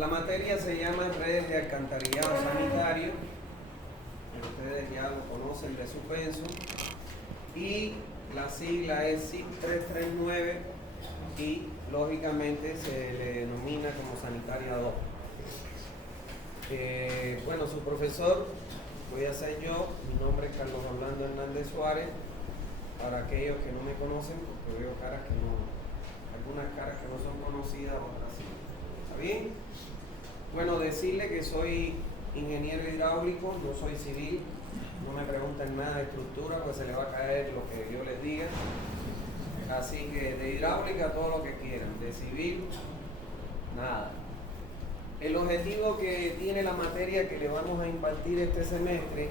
La materia se llama redes de alcantarillado sanitario. Ustedes ya lo conocen de su penso. Y la sigla es SIP 339 y lógicamente se le denomina como sanitaria 2. Bueno, su profesor voy a ser yo. Mi nombre es Carlos Orlando Hernández Suárez. Para aquellos que no me conocen, porque veo caras que no, algunas caras que no son conocidas, otras sí. ¿Está bien? Bueno, decirle que soy ingeniero hidráulico, no soy civil. No me pregunten nada de estructura, pues se les va a caer lo que yo les diga. Así que de hidráulica todo lo que quieran, de civil, nada. El objetivo que tiene la materia que le vamos a impartir este semestre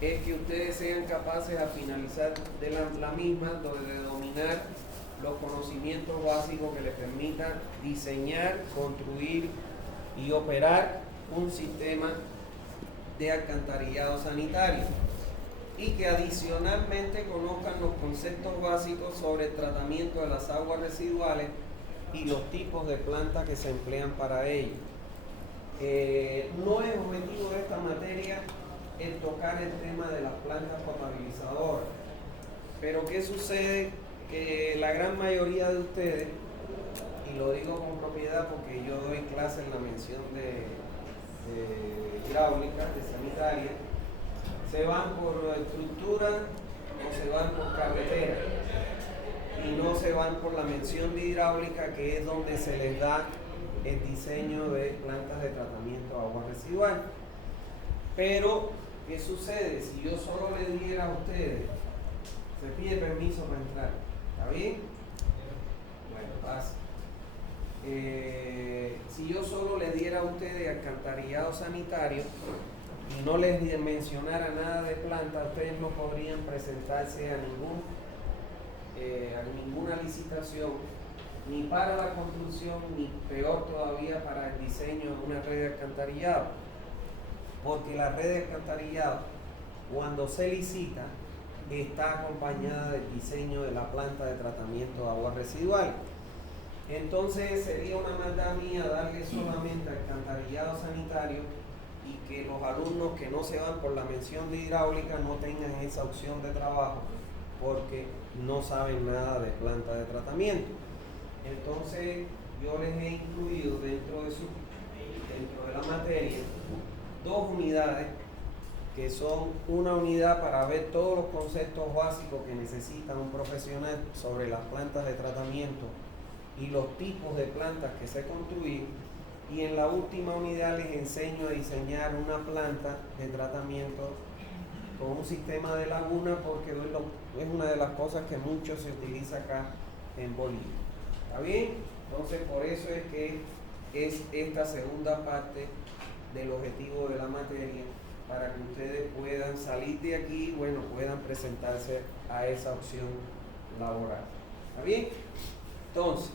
es que ustedes sean capaces a finalizar de la misma de dominar los conocimientos básicos que les permitan diseñar, construir y operar un sistema de alcantarillado sanitario y que adicionalmente conozcan los conceptos básicos sobre el tratamiento de las aguas residuales y los tipos de plantas que se emplean para ello. No es objetivo de esta materia el tocar el tema de las plantas potabilizadoras, pero ¿qué sucede? Que la gran mayoría de ustedes, y lo digo con propiedad porque yo doy clase en la mención de hidráulica, de sanitaria, se van por estructura o se van por carretera y no se van por la mención de hidráulica, que es donde se les da el diseño de plantas de tratamiento de agua residual. Pero ¿qué sucede? Si yo solo le diera a ustedes, se pide permiso para entrar, ¿está bien? Bueno, pasa. Si yo solo le diera a ustedes alcantarillado sanitario y no les mencionara nada de planta, ustedes no podrían presentarse a ninguna licitación, ni para la construcción, ni peor todavía para el diseño de una red de alcantarillado. Porque la red de alcantarillado, cuando se licita, está acompañada del diseño de la planta de tratamiento de aguas residuales. Entonces sería una maldad mía darle solamente alcantarillado sanitario y que los alumnos que no se van por la mención de hidráulica no tengan esa opción de trabajo porque no saben nada de planta de tratamiento. Entonces yo les he incluido dentro de la materia dos unidades, que son una unidad para ver todos los conceptos básicos que necesita un profesional sobre las plantas de tratamiento y los tipos de plantas que se construyen, y en la última unidad les enseño a diseñar una planta de tratamiento con un sistema de laguna, porque es una de las cosas que mucho se utiliza acá en Bolivia. ¿Está bien? Entonces por eso es que es esta segunda parte del objetivo de la materia, para que ustedes puedan salir de aquí, bueno, puedan presentarse a esa opción laboral. ¿Está bien? Entonces,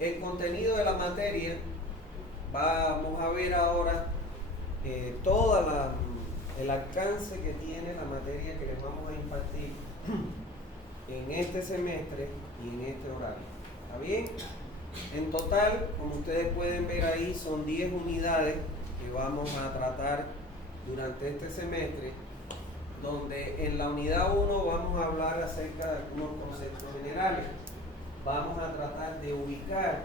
el contenido de la materia, vamos a ver ahora todo el alcance que tiene la materia que les vamos a impartir en este semestre y en este horario. ¿Está bien? En total, como ustedes pueden ver ahí, son 10 unidades que vamos a tratar durante este semestre, donde en la unidad 1 vamos a hablar acerca de algunos conceptos generales. Vamos a tratar de ubicar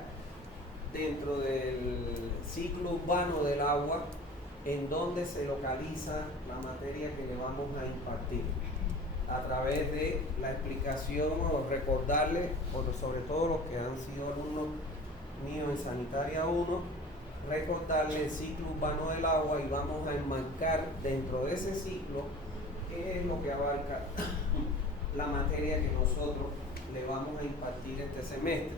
dentro del ciclo urbano del agua en donde se localiza la materia que le vamos a impartir, a través de la explicación o recordarles, sobre todo los que han sido alumnos míos en Sanitaria 1, recordarles el ciclo urbano del agua, y vamos a enmarcar dentro de ese ciclo qué es lo que abarca la materia que nosotros le vamos a impartir este semestre.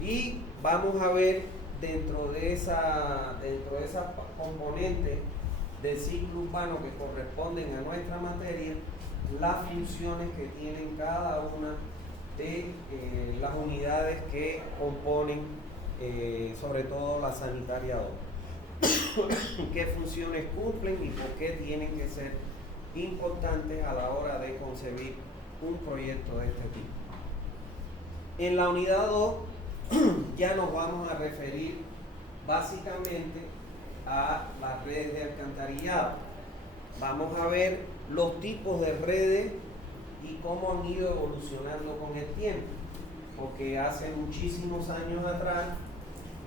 Y vamos a ver dentro de esas componentes del ciclo urbano que corresponden a nuestra materia, las funciones que tienen cada una de las unidades que componen sobre todo la sanitaria 2. ¿Qué funciones cumplen y por qué tienen que ser importantes a la hora de concebir un proyecto de este tipo? En la unidad 2 ya nos vamos a referir básicamente a las redes de alcantarillado. Vamos a ver los tipos de redes y cómo han ido evolucionando con el tiempo, porque hace muchísimos años atrás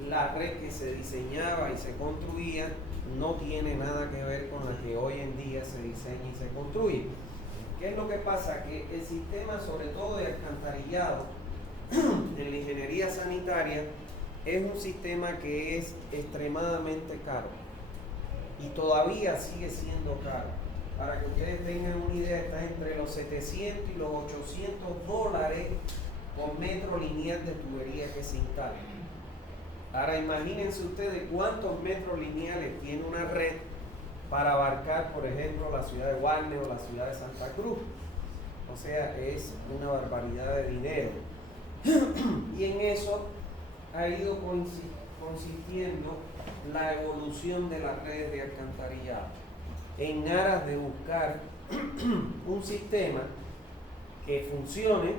la red que se diseñaba y se construía no tiene nada que ver con la que hoy en día se diseña y se construye. ¿Qué es lo que pasa? Que el sistema, sobre todo de alcantarillado, en la ingeniería sanitaria, es un sistema que es extremadamente caro y todavía sigue siendo caro. Para que ustedes tengan una idea, está entre los 700 y los 800 dólares por metro lineal de tubería que se instala. Ahora imagínense ustedes cuántos metros lineales tiene una red para abarcar, por ejemplo, la ciudad de Guarne o la ciudad de Santa Cruz. O sea, es una barbaridad de dinero. Y en eso ha ido consistiendo la evolución de las redes de alcantarillado, en aras de buscar un sistema que funcione,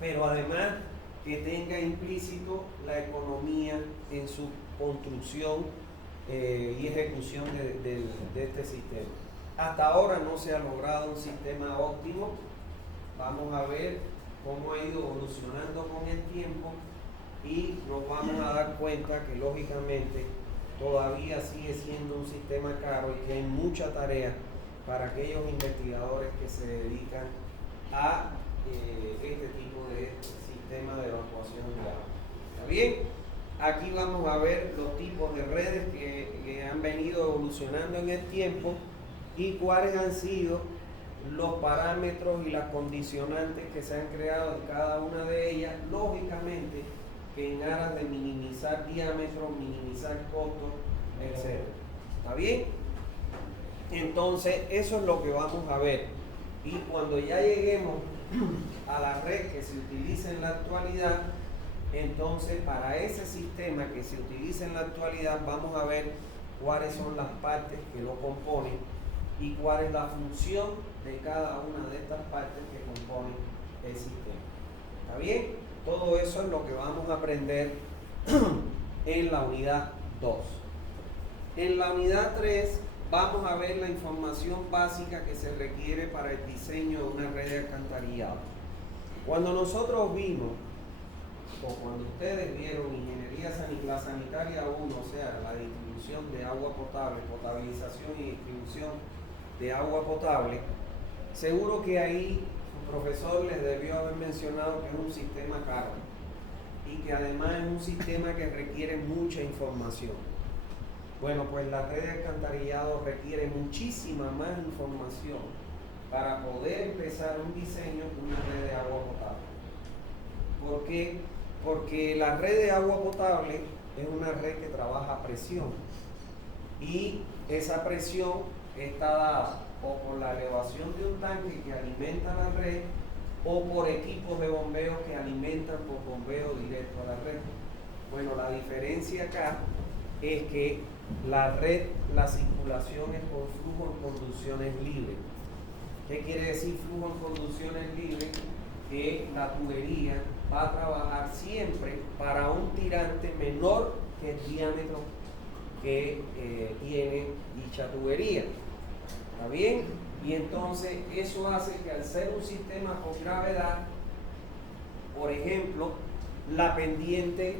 pero además que tenga implícito la economía en su construcción y ejecución de este sistema. Hasta ahora no se ha logrado un sistema óptimo. Vamos a ver cómo ha ido evolucionando con el tiempo y nos vamos a dar cuenta que lógicamente todavía sigue siendo un sistema caro y que hay mucha tarea para aquellos investigadores que se dedican a este tipo de sistema de evacuación de agua. ¿Está bien? Aquí vamos a ver los tipos de redes que han venido evolucionando en el tiempo y cuáles han sido los parámetros y las condicionantes que se han creado en cada una de ellas, lógicamente que en aras de minimizar diámetros, minimizar costos, etc. ¿Está bien? Entonces, eso es lo que vamos a ver. Y cuando ya lleguemos a la red que se utiliza en la actualidad, entonces para ese sistema que se utiliza en la actualidad vamos a ver cuáles son las partes que lo componen y cuál es la función de cada una de estas partes que componen el sistema. ¿Está bien? Todo eso es lo que vamos a aprender en la unidad 2. En la unidad 3 vamos a ver la información básica que se requiere para el diseño de una red de alcantarillado. Cuando nosotros vimos, o cuando ustedes vieron ingeniería sanitaria 1, o sea, la distribución de agua potable, potabilización y distribución de agua potable, seguro que ahí su profesor les debió haber mencionado que es un sistema caro y que además es un sistema que requiere mucha información. Bueno, pues la red de alcantarillado requiere muchísima más información para poder empezar un diseño de una red de agua potable. ¿Por qué? Porque la red de agua potable es una red que trabaja a presión y esa presión está dada o por la elevación de un tanque que alimenta la red o por equipos de bombeo que alimentan por bombeo directo a la red. Bueno, la diferencia acá es que la red, la circulación es por flujo en conducciones libres. ¿Qué quiere decir flujo en conducciones libres? Que la tubería va a trabajar siempre para un tirante menor que el diámetro que tiene dicha tubería. ¿Está bien? Y entonces eso hace que al ser un sistema con gravedad, por ejemplo, la pendiente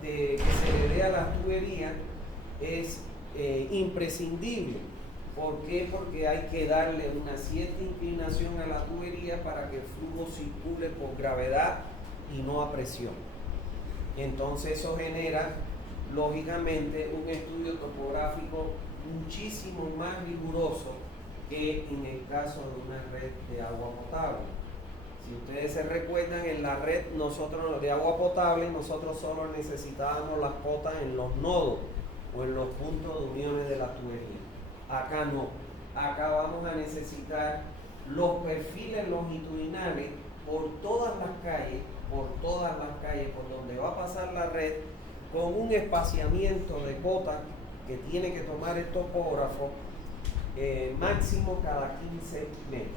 que se le dé a la tubería es imprescindible. ¿Por qué? Porque hay que darle una cierta inclinación a la tubería para que el flujo circule por gravedad y no a presión. Entonces eso genera, lógicamente, un estudio topográfico muchísimo más riguroso que en el caso de una red de agua potable. Si ustedes se recuerdan, en la red de agua potable, nosotros solo necesitábamos las cotas en los nodos o en los puntos de uniones de la tubería. Acá no. Acá vamos a necesitar los perfiles longitudinales por todas las calles por donde va a pasar la red, con un espaciamiento de cotas que tiene que tomar el topógrafo máximo cada 15 metros.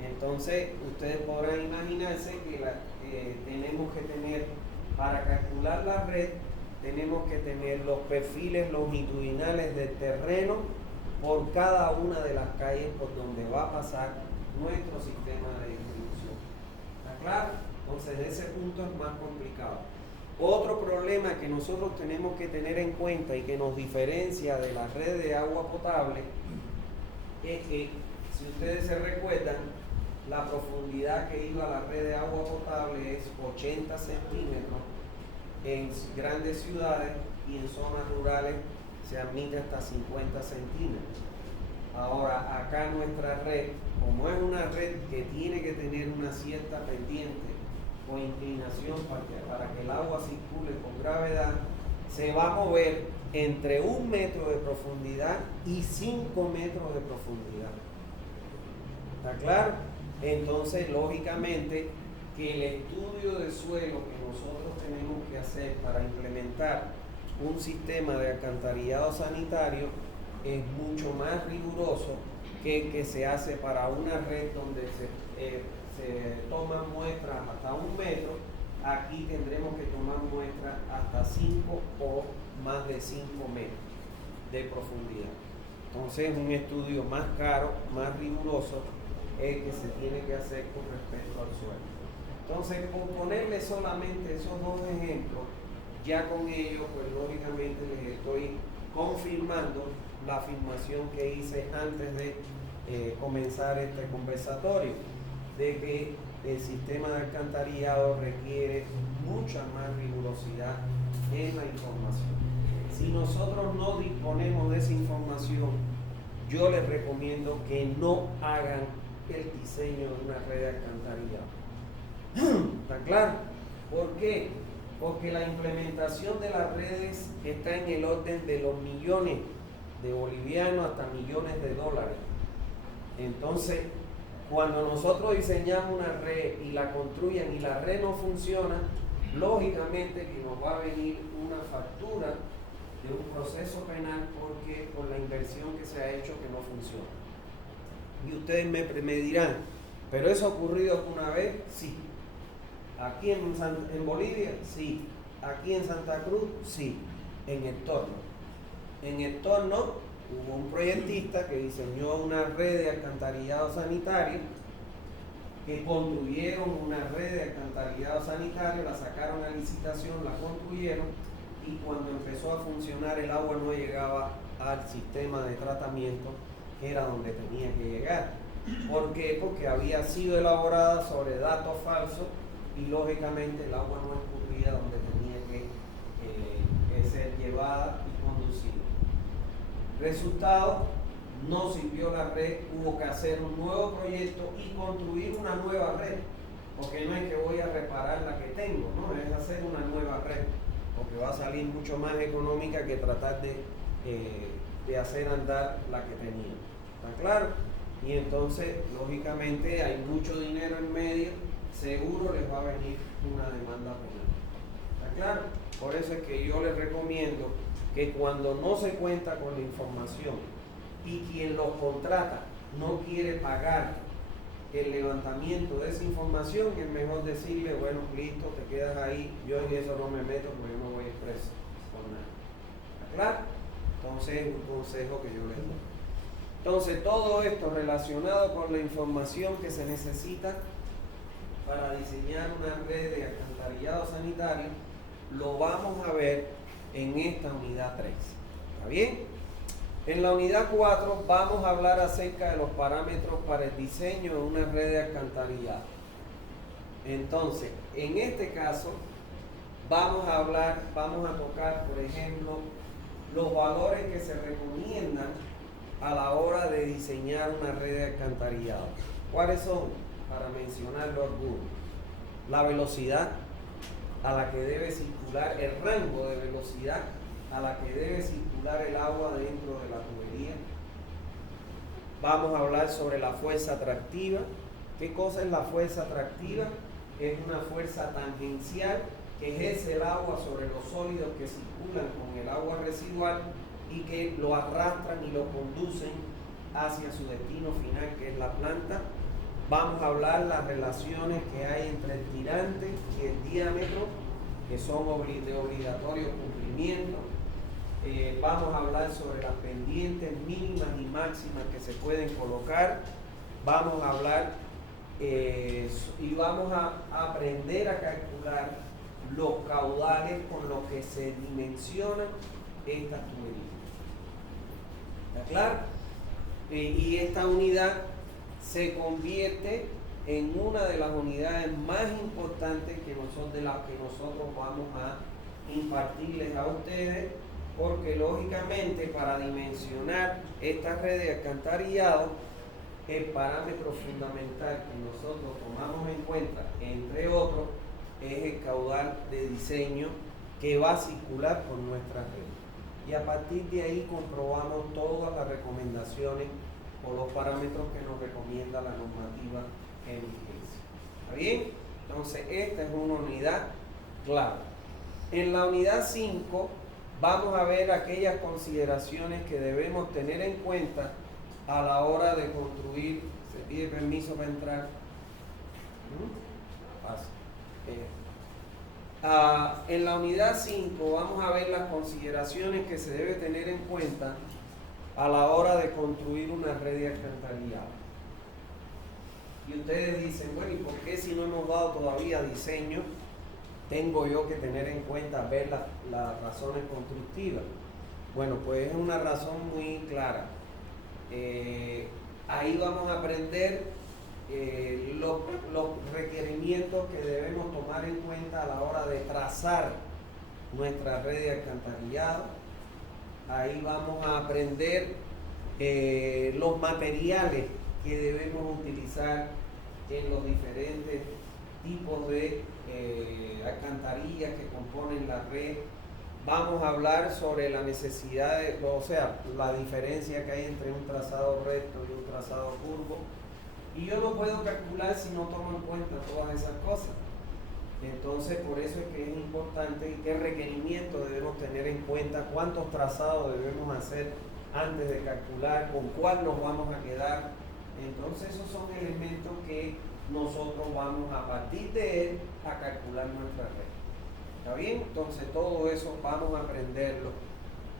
Entonces, ustedes podrán imaginarse que tenemos que tener, para calcular la red, tenemos que tener los perfiles longitudinales del terreno por cada una de las calles por donde va a pasar nuestro sistema de distribución. ¿Está claro? Entonces ese punto es más complicado. Otro problema que nosotros tenemos que tener en cuenta y que nos diferencia de la red de agua potable es que, si ustedes se recuerdan, la profundidad que iba a la red de agua potable es 80 centímetros en grandes ciudades, y en zonas rurales se admite hasta 50 centímetros. Ahora, acá nuestra red, como es una red que tiene que tener una cierta pendiente o inclinación para que el agua circule con gravedad, se va a mover entre 1 metro de profundidad y 5 metros de profundidad. ¿Está claro? Entonces, lógicamente, que el estudio de suelo que nosotros tenemos que hacer para implementar un sistema de alcantarillado sanitario es mucho más riguroso que el que se hace para una red donde se toman muestras hasta 1 metro. Aquí tendremos que tomar muestras hasta 5 o más de 5 metros de profundidad. Entonces, un estudio más caro, más riguroso, es que se tiene que hacer con respecto al suelo. Entonces, por ponerle solamente esos 2 ejemplos, ya con ello, pues lógicamente les estoy confirmando la afirmación que hice antes de comenzar este conversatorio, de que el sistema de alcantarillado requiere mucha más rigurosidad en la información. Si nosotros no disponemos de esa información, yo les recomiendo que no hagan el diseño de una red de alcantarillado. ¿Está claro? ¿Por qué? Porque la implementación de las redes está en el orden de los millones de bolivianos hasta millones de dólares. Entonces, cuando nosotros diseñamos una red y la construyan y la red no funciona, lógicamente que nos va a venir una factura de un proceso penal porque por la inversión que se ha hecho que no funciona. Y ustedes me dirán, ¿pero eso ha ocurrido alguna vez? Sí. ¿Aquí en Bolivia? Sí. ¿Aquí en Santa Cruz? Sí. En el Torno. En el Torno hubo un proyectista que diseñó una red de alcantarillado sanitario, que construyeron una red de alcantarillado sanitario, la sacaron a licitación, la construyeron, y cuando empezó a funcionar el agua no llegaba al sistema de tratamiento que era donde tenía que llegar. ¿Por qué? Porque había sido elaborada sobre datos falsos y lógicamente el agua no escurría donde tenía que ser llevada y conducida. Resultado, no sirvió la red, hubo que hacer un nuevo proyecto y construir una nueva red, porque no es que voy a reparar la que tengo, no, es hacer una nueva red, porque va a salir mucho más económica que tratar de hacer andar la que tenía. ¿Está claro? Y entonces, lógicamente, hay mucho dinero en medio, seguro les va a venir una demanda penal. ¿Está claro? Por eso es que yo les recomiendo que cuando no se cuenta con la información y quien los contrata no quiere pagar el levantamiento de esa información, es mejor decirle, bueno, listo, te quedas ahí, yo en eso no me meto porque yo no voy expreso por nada. ¿Está claro? Entonces es un consejo que yo les doy. Entonces todo esto relacionado con la información que se necesita para diseñar una red de alcantarillado sanitario, lo vamos a ver en esta unidad 3. ¿Está bien? En la unidad 4 vamos a hablar acerca de los parámetros para el diseño de una red de alcantarillado. Entonces, en este caso, vamos a tocar, por ejemplo, los valores que se recomiendan a la hora de diseñar una red de alcantarillado. ¿Cuáles son? Para mencionarlo algunos. La velocidad a la que debe circular, el rango de velocidad a la que debe circular el agua dentro de la tubería. Vamos a hablar sobre la fuerza atractiva. ¿Qué cosa es la fuerza atractiva? Es una fuerza tangencial que ejerce el agua sobre los sólidos que circulan con el agua residual y que lo arrastran y lo conducen hacia su destino final, que es la planta Vamos a hablar las relaciones que hay entre el tirante y el diámetro, que son de obligatorio cumplimiento. Vamos a hablar sobre las pendientes mínimas y máximas que se pueden colocar. Vamos a hablar y vamos a aprender a calcular los caudales con los que se dimensionan estas tuberías. ¿Está claro? Y esta unidad se convierte en una de las unidades más importantes de las que nosotros vamos a impartirles a ustedes, porque lógicamente para dimensionar esta red de alcantarillado, el parámetro fundamental que nosotros tomamos en cuenta, entre otros, es el caudal de diseño que va a circular por nuestra red. Y a partir de ahí comprobamos todas las recomendaciones o los parámetros que nos recomienda la normativa en vigencia. ¿Está bien? Entonces, esta es una unidad clave. En la unidad 5 vamos a ver aquellas consideraciones que debemos tener en cuenta a la hora de construir. Se pide permiso para entrar. En la unidad 5 vamos a ver las consideraciones que se debe tener en cuenta a la hora de construir una red de alcantarillado. Y ustedes dicen, bueno, ¿y por qué si no hemos dado todavía diseño, tengo yo que tener en cuenta ver las razones constructivas? Bueno, pues es una razón muy clara. Ahí vamos a aprender los requerimientos que debemos tomar en cuenta a la hora de trazar nuestra red de alcantarillado. Ahí vamos a aprender los materiales que debemos utilizar en los diferentes tipos de alcantarillas que componen la red. Vamos a hablar sobre la necesidad la diferencia que hay entre un trazado recto y un trazado curvo. Y yo no puedo calcular si no tomo en cuenta todas esas cosas. Entonces, por eso es que es importante y qué requerimientos debemos tener en cuenta, cuántos trazados debemos hacer antes de calcular, con cuál nos vamos a quedar. Entonces, esos son elementos que nosotros vamos a partir de él a calcular nuestra red. ¿Está bien? Entonces, todo eso vamos a aprenderlo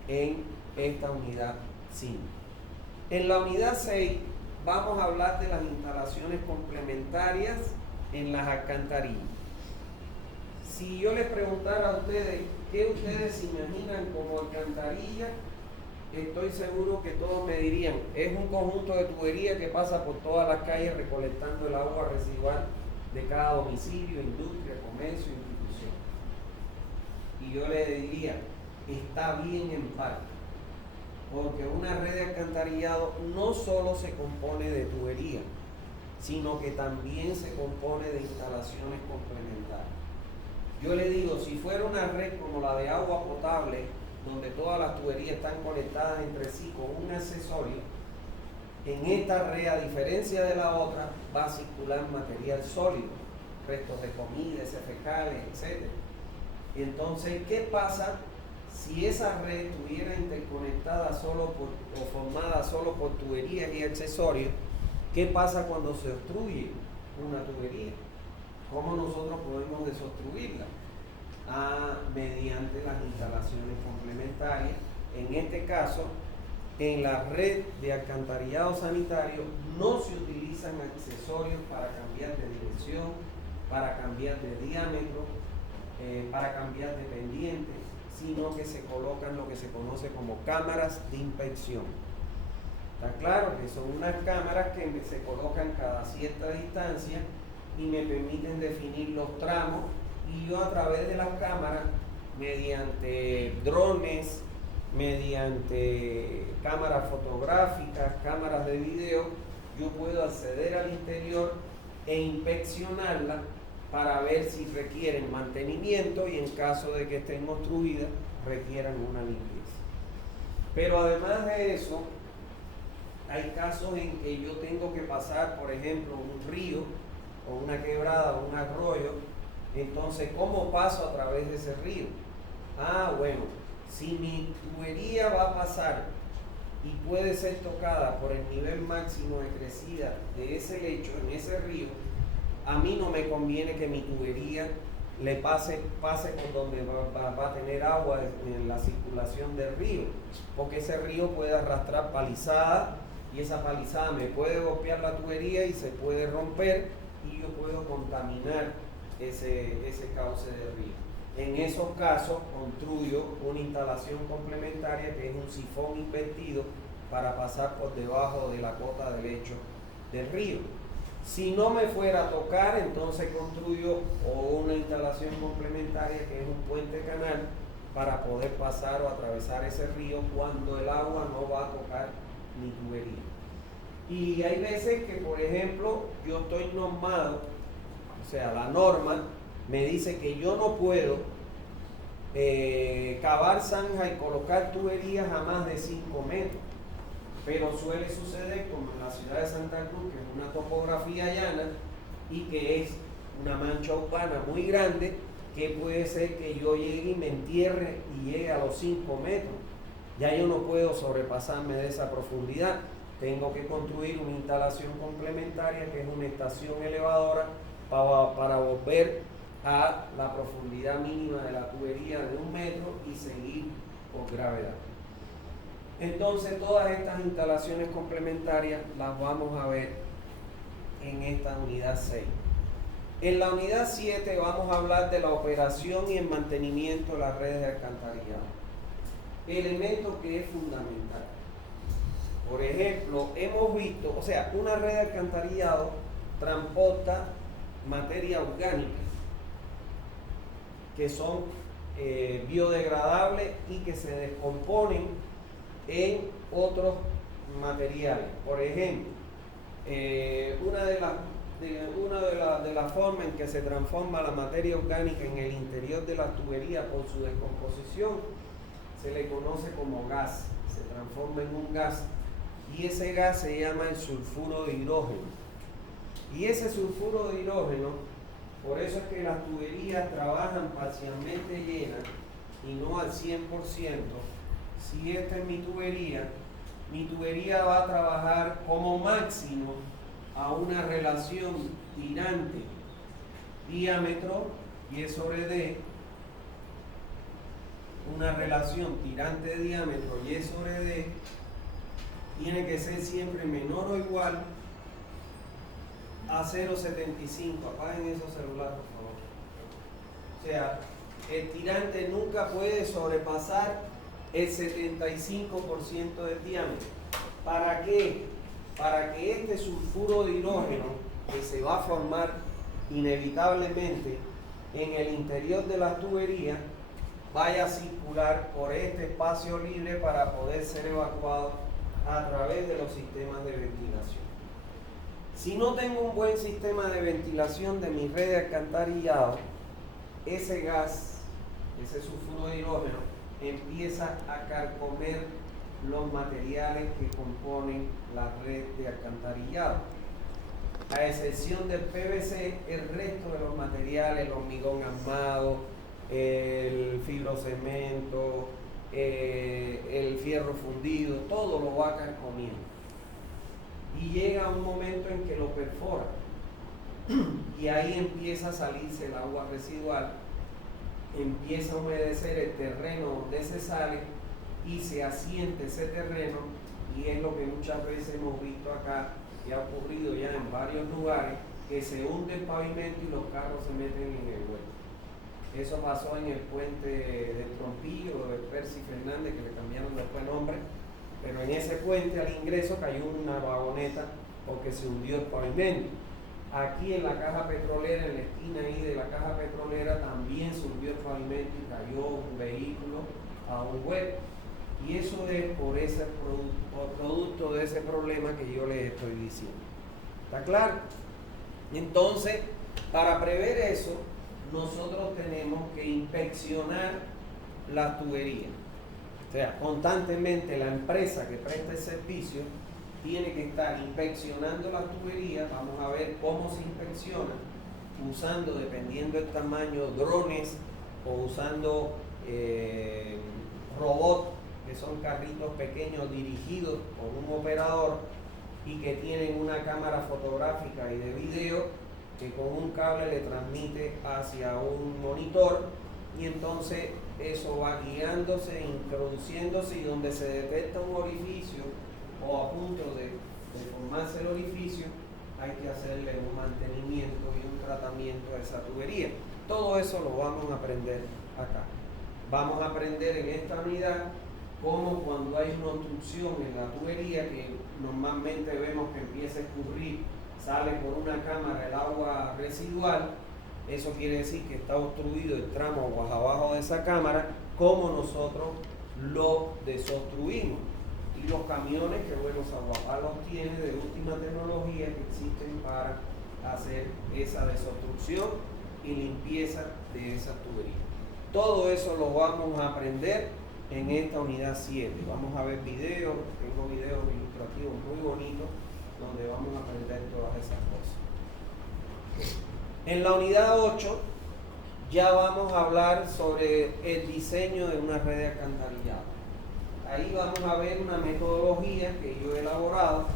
en esta unidad 5. En la unidad 6 vamos a hablar de las instalaciones complementarias en las alcantarillas. Si yo les preguntara a ustedes qué ustedes se imaginan como alcantarilla, estoy seguro que todos me dirían, es un conjunto de tuberías que pasa por todas las calles recolectando el agua residual de cada domicilio, industria, comercio, institución. Y yo les diría, está bien en parte, porque una red de alcantarillado no solo se compone de tubería, sino que también se compone de instalaciones complementarias. Yo le digo, si fuera una red como la de agua potable, donde todas las tuberías están conectadas entre sí con un accesorio, en esta red, a diferencia de la otra, va a circular material sólido, restos de comida, heces fecales, etc. Y entonces, ¿qué pasa si esa red estuviera interconectada o formada solo por tuberías y accesorios? ¿Qué pasa cuando se obstruye una tubería? ¿Cómo nosotros podemos desobstruirla? Mediante las instalaciones complementarias. En este caso, en la red de alcantarillado sanitario no se utilizan accesorios para cambiar de dirección, para cambiar de diámetro, para cambiar de pendiente, sino que se colocan lo que se conoce como cámaras de inspección. Está claro que son unas cámaras que se colocan cada cierta distancia y me permiten definir los tramos, y yo a través de las cámaras, mediante drones, mediante cámaras fotográficas, cámaras de video, yo puedo acceder al interior e inspeccionarla para ver si requieren mantenimiento y en caso de que estén obstruidas, requieran una limpieza. Pero además de eso, hay casos en que yo tengo que pasar, por ejemplo, un río o una quebrada o un arroyo. Entonces, ¿cómo paso a través de ese río? Bueno, si mi tubería va a pasar y puede ser tocada por el nivel máximo de crecida de ese lecho en ese río, a mí no me conviene que mi tubería le pase por donde va a tener agua en la circulación del río, porque ese río puede arrastrar palizada y esa palizada me puede golpear la tubería y se puede romper y yo puedo contaminar ese cauce del río. En esos casos construyo una instalación complementaria que es un sifón invertido para pasar por debajo de la cota de lecho del río. Si no me fuera a tocar, entonces construyo una instalación complementaria que es un puente canal para poder pasar o atravesar ese río cuando el agua no va a tocar mi tubería. Y hay veces que, por ejemplo, yo estoy normado, o sea, la norma me dice que yo no puedo cavar zanja y colocar tuberías a más de 5 metros. Pero suele suceder como en la ciudad de Santa Cruz, que es una topografía llana y que es una mancha urbana muy grande, que puede ser que yo llegue y me entierre y llegue a los 5 metros. Ya yo no puedo sobrepasarme de esa profundidad. Tengo que construir una instalación complementaria que es una estación elevadora para volver a la profundidad mínima de la tubería de 1 metro y seguir por gravedad. Entonces todas estas instalaciones complementarias las vamos a ver en esta unidad 6. En la unidad 7 vamos a hablar de la operación y el mantenimiento de las redes de alcantarillado. Elemento que es fundamental. Por ejemplo, hemos visto, o sea, una red de alcantarillado transporta materia orgánica que son biodegradables y que se descomponen en otros materiales. Por ejemplo, una de las formas en que se transforma la materia orgánica en el interior de la tubería por su descomposición se le conoce como gas, se transforma en un gas y ese gas se llama el sulfuro de hidrógeno. Y ese sulfuro de hidrógeno, por eso es que las tuberías trabajan parcialmente llenas y no al 100%. Si esta es mi tubería va a trabajar como máximo a una relación tirante diámetro y es sobre D, una relación tirante diámetro y es sobre D, tiene que ser siempre menor o igual a 0,75. Apaguen esos celulares, por favor. O sea, el tirante nunca puede sobrepasar el 75% del diámetro. ¿Para qué? Para que este sulfuro de hidrógeno que se va a formar inevitablemente en el interior de la tubería vaya a circular por este espacio libre para poder ser evacuado a través de los sistemas de ventilación. Si no tengo un buen sistema de ventilación de mi red de alcantarillado, ese gas, ese sulfuro de hidrógeno, empieza a carcomer los materiales que componen la red de alcantarillado. A excepción del PVC, el resto de los materiales, el hormigón armado, el fibrocemento, el fierro fundido, todo lo va carcomiendo. Y llega un momento en que lo perfora y ahí empieza a salirse el agua residual, empieza a humedecer el terreno donde se sale y se asiente ese terreno, y es lo que muchas veces hemos visto acá, que ha ocurrido ya en varios lugares, que se hunde el pavimento y los carros se meten en el hueco. Eso pasó en el puente del Trompillo, de Percy Fernández, que le cambiaron después nombre, pero en ese puente al ingreso cayó una vagoneta porque se hundió el pavimento. Aquí en la caja petrolera, en la esquina ahí de la caja petrolera, también se hundió el pavimento y cayó un vehículo a un hueco. Y eso es por producto de ese problema que yo les estoy diciendo. ¿Está claro? Entonces, para prever eso, nosotros tenemos que inspeccionar las tuberías. O sea, constantemente la empresa que presta el servicio tiene que estar inspeccionando las tuberías. Vamos a ver cómo se inspecciona, usando, dependiendo del tamaño, drones o usando robots que son carritos pequeños dirigidos por un operador y que tienen una cámara fotográfica y de video que con un cable le transmite hacia un monitor, y entonces eso va guiándose, introduciéndose, y donde se detecta un orificio o a punto de formarse el orificio, hay que hacerle un mantenimiento y un tratamiento a esa tubería. Todo eso lo vamos a aprender acá. Vamos a aprender en esta unidad cómo cuando hay una obstrucción en la tubería, que normalmente vemos que empieza a escurrir, sale por una cámara el agua residual, eso quiere decir que está obstruido el tramo aguas abajo de esa cámara, cómo nosotros lo desobstruimos. Y los camiones que, bueno, Aguapar los tiene de última tecnología que existen para hacer esa desobstrucción y limpieza de esas tuberías. Todo eso lo vamos a aprender en esta unidad 7. Vamos a ver videos, tengo videos ilustrativos muy bonitos donde vamos a aprender todas esas cosas. En la unidad 8 ya vamos a hablar sobre el diseño de una red de alcantarillado. Ahí vamos a ver una metodología que yo he elaborado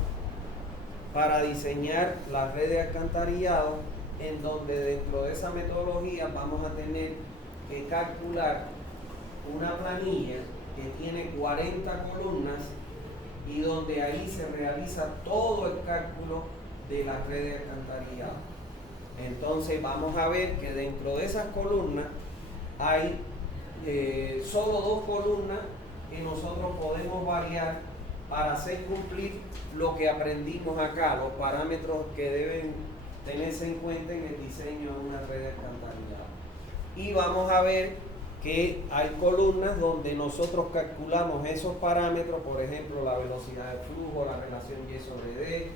para diseñar la red de alcantarillado, en donde dentro de esa metodología vamos a tener que calcular una planilla que tiene 40 columnas y donde ahí se realiza todo el cálculo de la red de alcantarillado. Entonces vamos a ver que dentro de esas columnas hay solo 2 columnas que nosotros podemos variar para hacer cumplir lo que aprendimos acá, los parámetros que deben tenerse en cuenta en el diseño de una red de alcantarillado. Y vamos a ver que hay columnas donde nosotros calculamos esos parámetros, por ejemplo, la velocidad de flujo, la relación Y sobre D,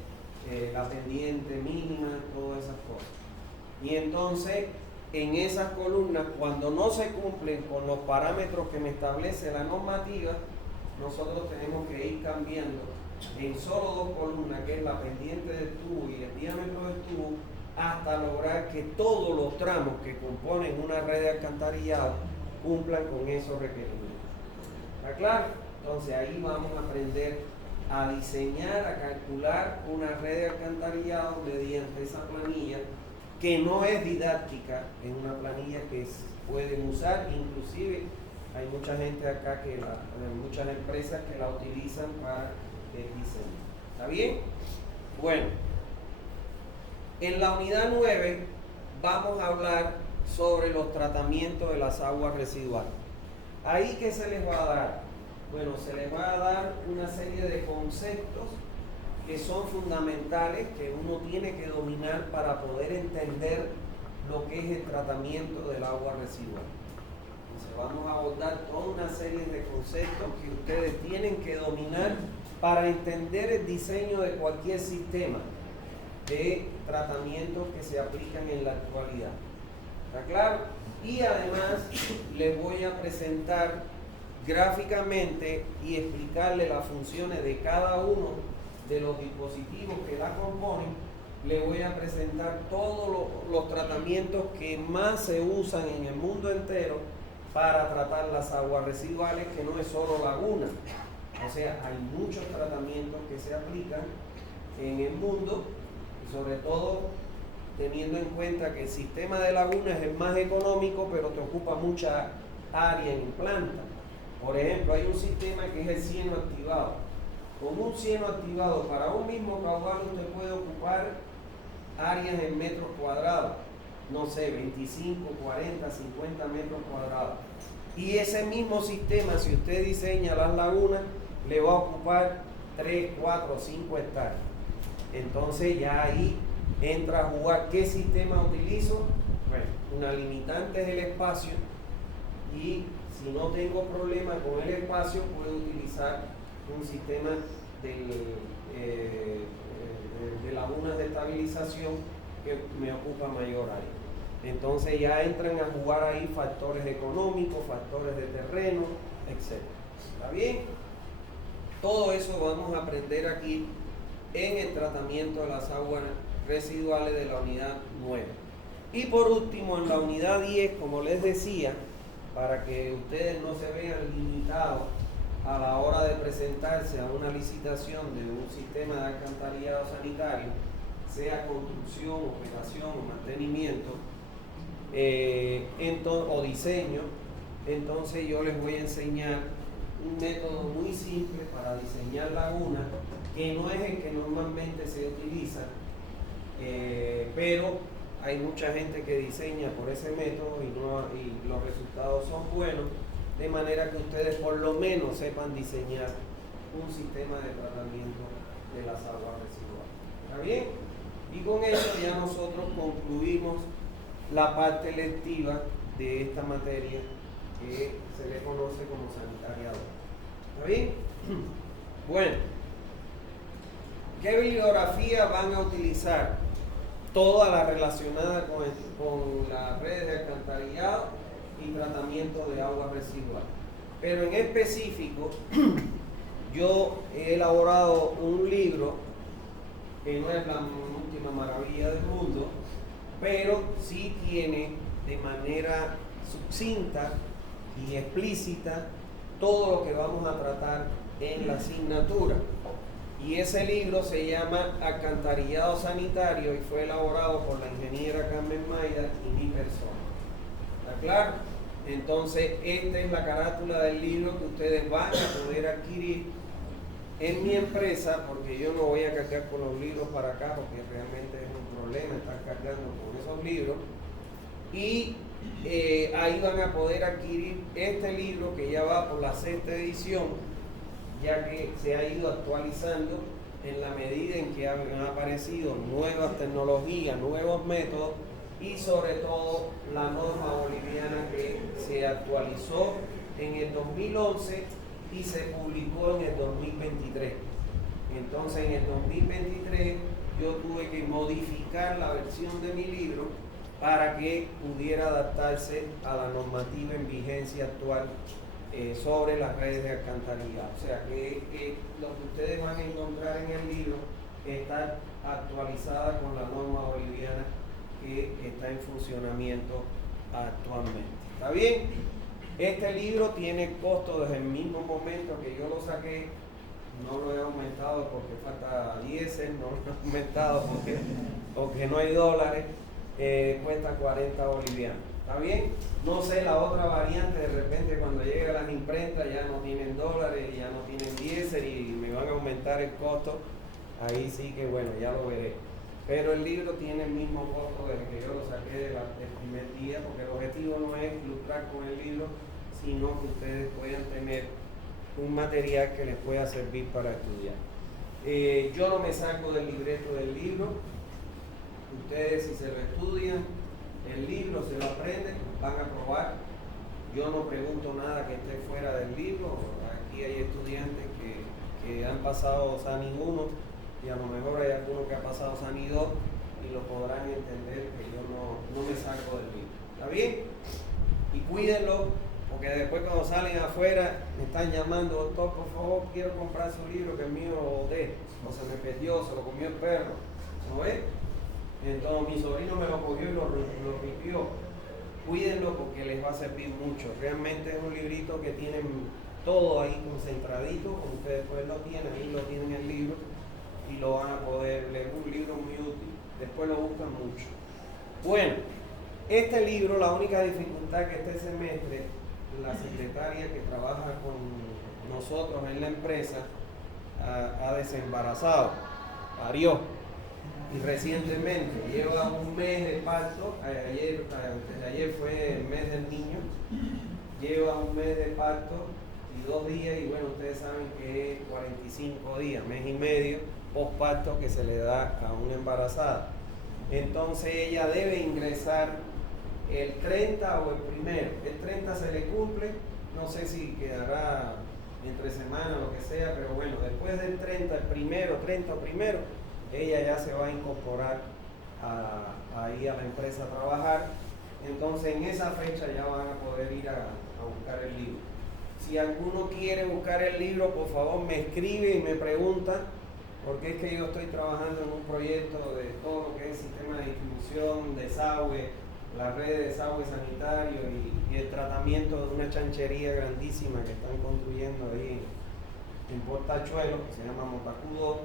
la pendiente mínima, todas esas cosas. Y entonces, en esas columnas, cuando no se cumplen con los parámetros que me establece la normativa, nosotros tenemos que ir cambiando en solo 2 columnas, que es la pendiente del tubo y el diámetro del tubo, hasta lograr que todos los tramos que componen una red de alcantarillado cumplan con esos requerimientos. ¿Está claro? Entonces ahí vamos a aprender a diseñar, a calcular una red de alcantarillado mediante esa planilla, que no es didáctica, es una planilla que pueden usar, inclusive hay mucha gente acá, muchas empresas que la utilizan para el diseño. ¿Está bien? Bueno, en la unidad 9 vamos a hablar sobre los tratamientos de las aguas residuales. ¿Ahí qué se les va a dar? Bueno, se les va a dar una serie de conceptos que son fundamentales, que uno tiene que dominar para poder entender lo que es el tratamiento del agua residual. Entonces vamos a abordar toda una serie de conceptos que ustedes tienen que dominar para entender el diseño de cualquier sistema de tratamientos que se aplican en la actualidad. ¿Está claro? Y además les voy a presentar gráficamente y explicarle las funciones de cada uno de los dispositivos que la componen. Le voy a presentar todos los tratamientos que más se usan en el mundo entero para tratar las aguas residuales, que no es solo laguna. O sea, hay muchos tratamientos que se aplican en el mundo, y sobre todo teniendo en cuenta que el sistema de laguna es el más económico, pero te ocupa mucha área en planta. Por ejemplo, hay un sistema que es el cieno activado. Con un cieno activado para un mismo caudal usted puede ocupar áreas en metros cuadrados, no sé, 25, 40, 50 metros cuadrados. Y ese mismo sistema, si usted diseña las lagunas, le va a ocupar 3, 4, 5 hectáreas. Entonces ya ahí entra a jugar qué sistema utilizo. Bueno, una limitante es el espacio, y si no tengo problema con el espacio, puedo utilizar un sistema de lagunas de estabilización que me ocupa mayor área. Entonces ya entran a jugar ahí factores económicos, factores de terreno, etc. ¿Está bien? Todo eso vamos a aprender aquí en el tratamiento de las aguas residuales de la unidad 9. Y por último, en la unidad 10, como les decía, para que ustedes no se vean limitados a la hora de presentarse a una licitación de un sistema de alcantarillado sanitario, sea construcción, operación o mantenimiento, o diseño, entonces yo les voy a enseñar un método muy simple para diseñar lagunas, que no es el que normalmente se utiliza, pero hay mucha gente que diseña por ese método y los resultados son buenos, de manera que ustedes por lo menos sepan diseñar un sistema de tratamiento de las aguas residuales. ¿Está bien? Y con eso ya nosotros concluimos la parte lectiva de esta materia que se le conoce como sanitaria 2. ¿Está bien? Bueno, ¿qué bibliografía van a utilizar? Toda la relacionada con las redes de alcantarillado y tratamiento de aguas residuales. Pero en específico, yo he elaborado un libro que no es la última maravilla del mundo, pero sí tiene de manera sucinta y explícita todo lo que vamos a tratar en la asignatura. Y ese libro se llama Alcantarillado Sanitario y fue elaborado por la ingeniera Carmen Maida y mi persona. ¿Está claro? Entonces, esta es la carátula del libro que ustedes van a poder adquirir en mi empresa, porque yo no voy a cargar con los libros para acá, porque realmente es un problema estar cargando con esos libros. Y ahí van a poder adquirir este libro que ya va por la 6ª edición, ya que se ha ido actualizando en la medida en que han aparecido nuevas tecnologías, nuevos métodos y sobre todo la norma boliviana que se actualizó en el 2011 y se publicó en el 2023. Entonces en el 2023 yo tuve que modificar la versión de mi libro para que pudiera adaptarse a la normativa en vigencia actual sobre las redes de alcantarillado. O sea que lo que ustedes van a encontrar en el libro está actualizada con la norma boliviana que está en funcionamiento actualmente. ¿Está bien? Este libro tiene costo desde el mismo momento que yo lo saqué. No lo he aumentado porque falta diésel, no lo he aumentado porque no hay dólares. Cuesta 40 bolivianos. ¿Está bien? No sé la otra variante, de repente cuando lleguen las imprentas ya no tienen dólares, ya no tienen diésel y me van a aumentar el costo. Ahí sí que bueno, ya lo veré. Pero el libro tiene el mismo costo desde que yo lo saqué del primer día, porque el objetivo no es lucrar con el libro, sino que ustedes puedan tener un material que les pueda servir para estudiar. Yo no me saco del libreto del libro. Ustedes, si se lo estudian, el libro se lo aprenden, van a probar. Yo no pregunto nada que esté fuera del libro. Aquí hay estudiantes que han pasado SANI 1 y a lo mejor hay alguno que ha pasado SANI 2 y lo podrán entender que yo no me saco del libro. ¿Está bien? Y cuídenlo, porque después cuando salen afuera me están llamando: doctor, por favor, quiero comprar su libro que el mío lo boté, o se me perdió, se lo comió el perro. ¿No ves? Entonces mi sobrino me lo cogió y lo limpió. Cuídenlo porque les va a servir mucho. Realmente es un librito que tienen todo ahí concentradito, como ustedes después lo tienen, ahí lo tienen en el libro y lo van a poder leer. Un libro muy útil, después lo buscan mucho. Bueno, este libro, la única dificultad que este semestre la secretaria que trabaja con nosotros en la empresa ha desembarazado, parió. Y recientemente lleva un mes de parto, desde ayer fue el mes del niño, lleva un mes de parto y 2 días, y bueno, ustedes saben que es 45 días, mes y medio posparto que se le da a una embarazada. Entonces ella debe ingresar el 30 o el primero. El 30 se le cumple, no sé si quedará entre semana o lo que sea, pero bueno, después del 30, el primero, 30 o primero, ella ya se va a incorporar ahí a la empresa a trabajar. Entonces en esa fecha ya van a poder ir a buscar el libro. Si alguno quiere buscar el libro, por favor me escribe y me pregunta, porque es que yo estoy trabajando en un proyecto de todo lo que es sistema de distribución, desagüe, la red de desagüe sanitario y el tratamiento de una chanchería grandísima que están construyendo ahí en Portachuelo, que se llama Motacudo,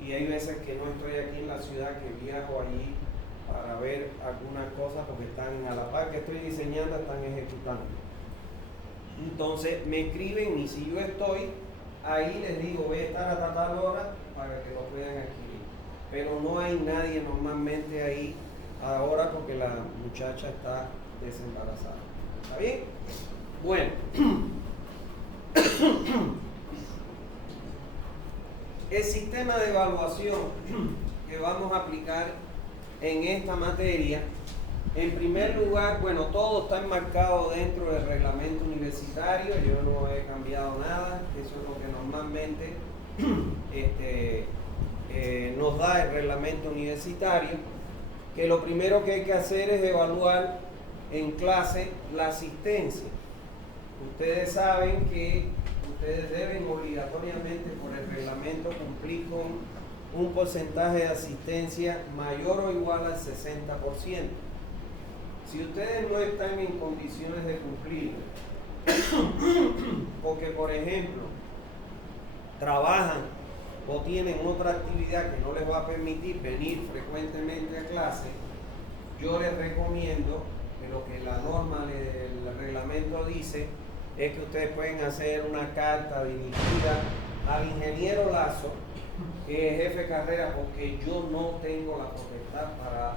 y hay veces que no estoy aquí en la ciudad, que viajo allí para ver algunas cosas porque están a la par que estoy diseñando, están ejecutando. Entonces me escriben y si yo estoy ahí les digo voy a estar a tal hora para que lo puedan adquirir. Pero no hay nadie normalmente ahí ahora porque la muchacha está desembarazada. ¿Está bien? Bueno. El sistema de evaluación que vamos a aplicar en esta materia, en primer lugar, bueno, todo está enmarcado dentro del reglamento universitario, yo no he cambiado nada, eso es lo que normalmente nos da el reglamento universitario, que lo primero que hay que hacer es evaluar en clase la asistencia. Ustedes saben que ustedes deben obligatoriamente por el reglamento cumplir con un porcentaje de asistencia mayor o igual al 60%. Si ustedes no están en condiciones de cumplir, porque por ejemplo trabajan o tienen otra actividad que no les va a permitir venir frecuentemente a clase, yo les recomiendo que lo que la norma del reglamento dice es que ustedes pueden hacer una carta dirigida al ingeniero Lazo, que es jefe de carrera, porque yo no tengo la potestad para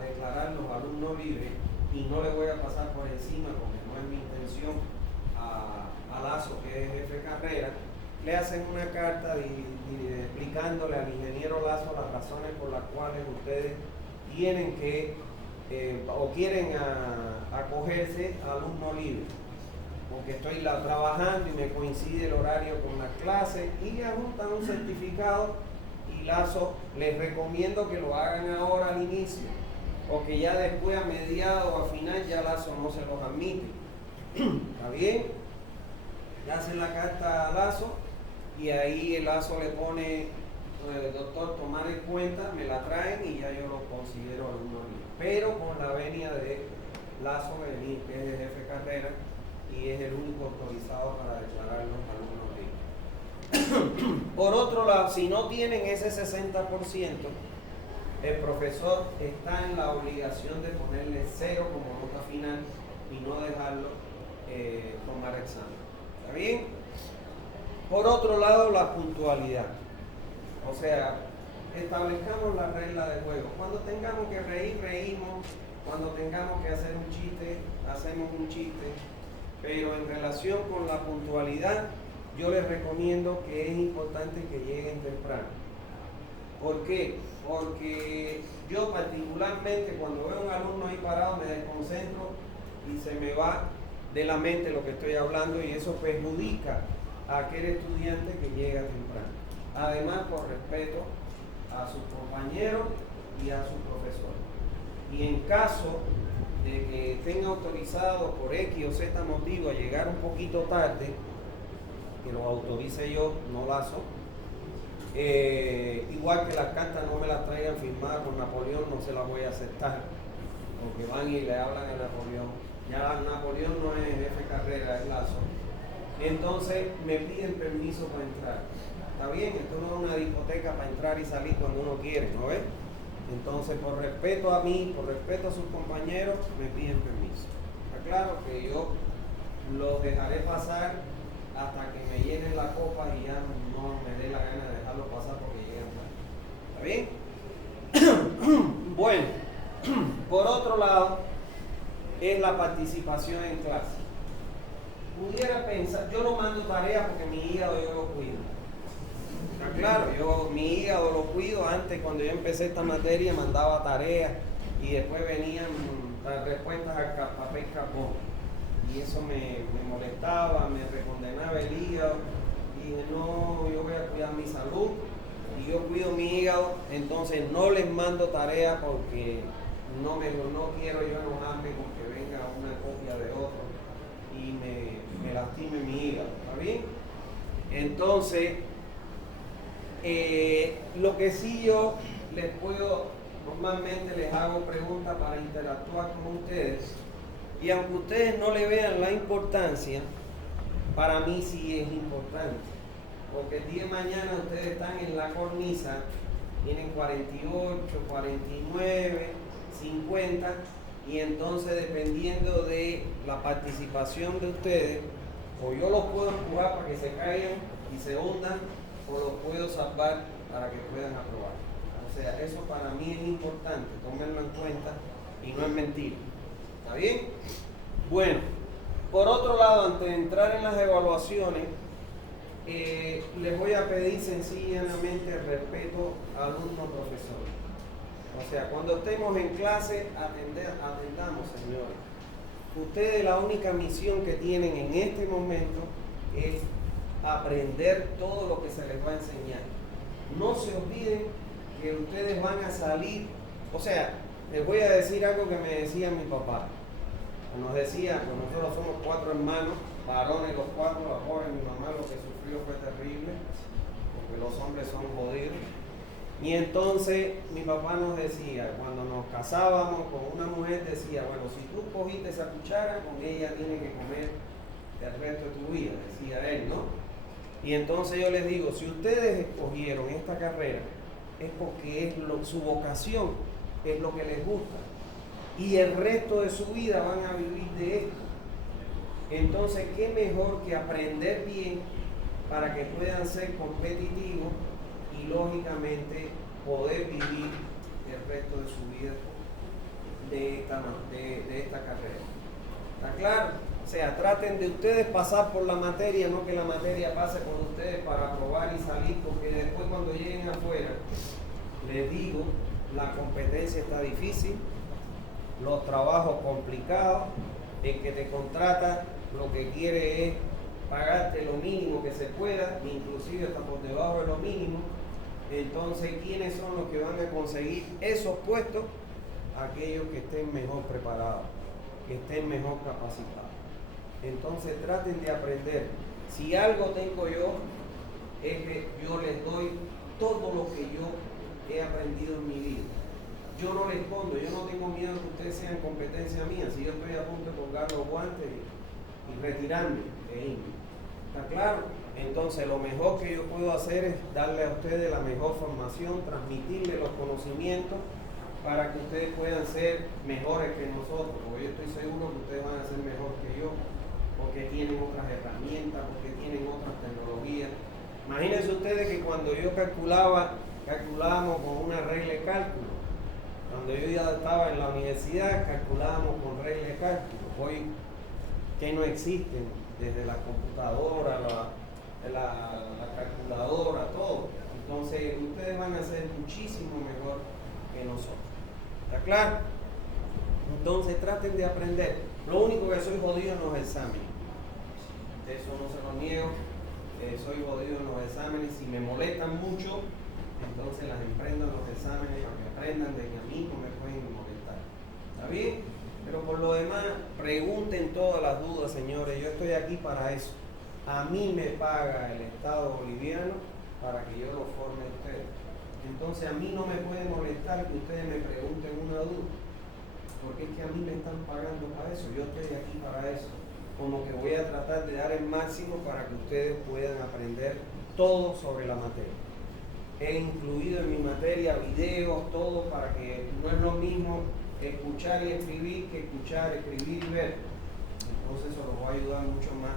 declarar los alumnos libres y no le voy a pasar por encima porque no es mi intención a Lazo, que es jefe de carrera. Le hacen una carta explicándole al ingeniero Lazo las razones por las cuales ustedes tienen que o quieren acogerse a alumno libre, porque estoy trabajando y me coincide el horario con las clases, y le adjuntan un certificado y Lazo les recomiendo que lo hagan ahora al inicio, porque ya después a mediados o a final ya Lazo no se los admite. ¿Está bien? Le hacen la carta a Lazo y ahí el Lazo le pone, doctor, tomar en cuenta, me la traen y ya yo lo considero alumno libre, pero con la venia de Lazo venir, que es el jefe de carrera y es el único autorizado para declarar los alumnos libres. Por otro lado, si no tienen ese 60%, el profesor está en la obligación de ponerle 0 como nota final y no dejarlo tomar examen. ¿Está bien? Por otro lado, la puntualidad. O sea, establezcamos la regla de juego. Cuando tengamos que reír, reímos. Cuando tengamos que hacer un chiste, hacemos un chiste. Pero en relación con la puntualidad, yo les recomiendo que es importante que lleguen temprano. ¿Por qué? Porque yo particularmente cuando veo a un alumno ahí parado me desconcentro y se me va de la mente lo que estoy hablando y eso perjudica a aquel estudiante que llega temprano. Además, por respeto a sus compañeros y a sus profesores. Y en caso de que estén autorizados por X o Z motivo a llegar un poquito tarde, que lo autorice yo, no Lazo, igual que las cartas no me las traigan firmadas por Napoleón, no se las voy a aceptar, porque van y le hablan a Napoleón. Ya Napoleón no es jefe de carrera, es Lazo. Entonces me piden permiso para entrar. Está bien, esto no es una discoteca para entrar y salir cuando uno quiere, ¿no ves? Entonces, por respeto a mí, por respeto a sus compañeros, me piden permiso. Está claro que yo los dejaré pasar hasta que me llenen la copa y ya no me dé la gana de dejarlo pasar porque llegan tarde. ¿Está bien? Bueno, por otro lado, es la participación en clase. Pudiera pensar, yo no mando tareas porque mi hígado yo lo cuido. Está claro, yo mi hígado lo cuido. Antes, cuando yo empecé esta materia, mandaba tareas y después venían las respuestas al papel carbón. Y eso me molestaba, me recondenaba el hígado. Y dije, no, yo voy a cuidar mi salud y yo cuido mi hígado, entonces no les mando tareas porque no quiero yo enojarme con que venga una copia de otro y me lastime mi hígado. ¿Está bien? Entonces, lo que sí yo les puedo Normalmente les hago preguntas para interactuar con ustedes y aunque ustedes no le vean la importancia, para mí sí es importante, porque el día de mañana ustedes están en la cornisa, tienen 48, 49, 50 y entonces dependiendo de la participación de ustedes, o yo los puedo empujar para que se caigan y se hundan, o los puedo salvar para que puedan aprobar. O sea, eso para mí es importante, tómenlo en cuenta y no es mentira. ¿Está bien? Bueno, por otro lado, antes de entrar en las evaluaciones, les voy a pedir sencillamente respeto alumno-profesor. O sea, cuando estemos en clase, atendamos, señores. Ustedes la única misión que tienen en este momento es aprender todo lo que se les va a enseñar. No se olviden que ustedes van a salir, o sea, les voy a decir algo que me decía mi papá. Nos decía, pues nosotros somos 4 hermanos, varones los 4, la pobre mi mamá lo que sufrió fue terrible, porque los hombres son jodidos. Y entonces mi papá nos decía, cuando nos casábamos con una mujer, decía, bueno, si tú cogiste esa cuchara, con ella tienes que comer el resto de tu vida, decía él, ¿no? Y entonces yo les digo, si ustedes escogieron esta carrera, es porque es su vocación, es lo que les gusta. Y el resto de su vida van a vivir de esto. Entonces, ¿qué mejor que aprender bien para que puedan ser competitivos y lógicamente poder vivir el resto de su vida de esta carrera? ¿Está claro? O sea, traten de ustedes pasar por la materia, no que la materia pase por ustedes para aprobar y salir, porque después cuando lleguen afuera, les digo, la competencia está difícil, los trabajos complicados, el que te contrata lo que quiere es pagarte lo mínimo que se pueda, inclusive hasta por debajo de lo mínimo. Entonces, ¿quiénes son los que van a conseguir esos puestos? Aquellos que estén mejor preparados, que estén mejor capacitados. Entonces, traten de aprender. Si algo tengo yo, es que yo les doy todo lo que yo he aprendido en mi vida. Yo no les escondo, yo no tengo miedo que ustedes sean competencia mía. Si yo estoy a punto de colgar los guantes y retirarme de irme. ¿Está claro? Entonces lo mejor que yo puedo hacer es darle a ustedes la mejor formación, transmitirles los conocimientos para que ustedes puedan ser mejores que nosotros. Porque yo estoy seguro que ustedes van a ser mejor que yo, porque tienen otras herramientas, porque tienen otras tecnologías. Imagínense ustedes que cuando yo calculábamos con una regla de cálculo. Cuando yo ya estaba en la universidad, calculábamos con regla de cálculo. Hoy, que no existen, desde la computadora, la calculadora, todo. Entonces, ustedes van a ser muchísimo mejor que nosotros. ¿Está claro? Entonces, traten de aprender. Lo único que soy jodido en los exámenes. Eso no se lo niego. Soy jodido en los exámenes. Si me molestan mucho, entonces las emprendo en los exámenes para que aprendan de que a mí no me pueden molestar. ¿Está bien? Pero por lo demás, pregunten todas las dudas, señores. Yo estoy aquí para eso. A mí me paga el Estado boliviano para que yo lo forme a ustedes. Entonces a mí no me puede molestar que ustedes me pregunten una duda. Porque es que a mí me están pagando para eso. Yo estoy aquí para eso. Como que voy a tratar de dar el máximo para que ustedes puedan aprender todo sobre la materia. He incluido en mi materia videos, todo, para que no es lo mismo escuchar y escribir que escuchar, escribir y ver. Entonces eso los va a ayudar mucho más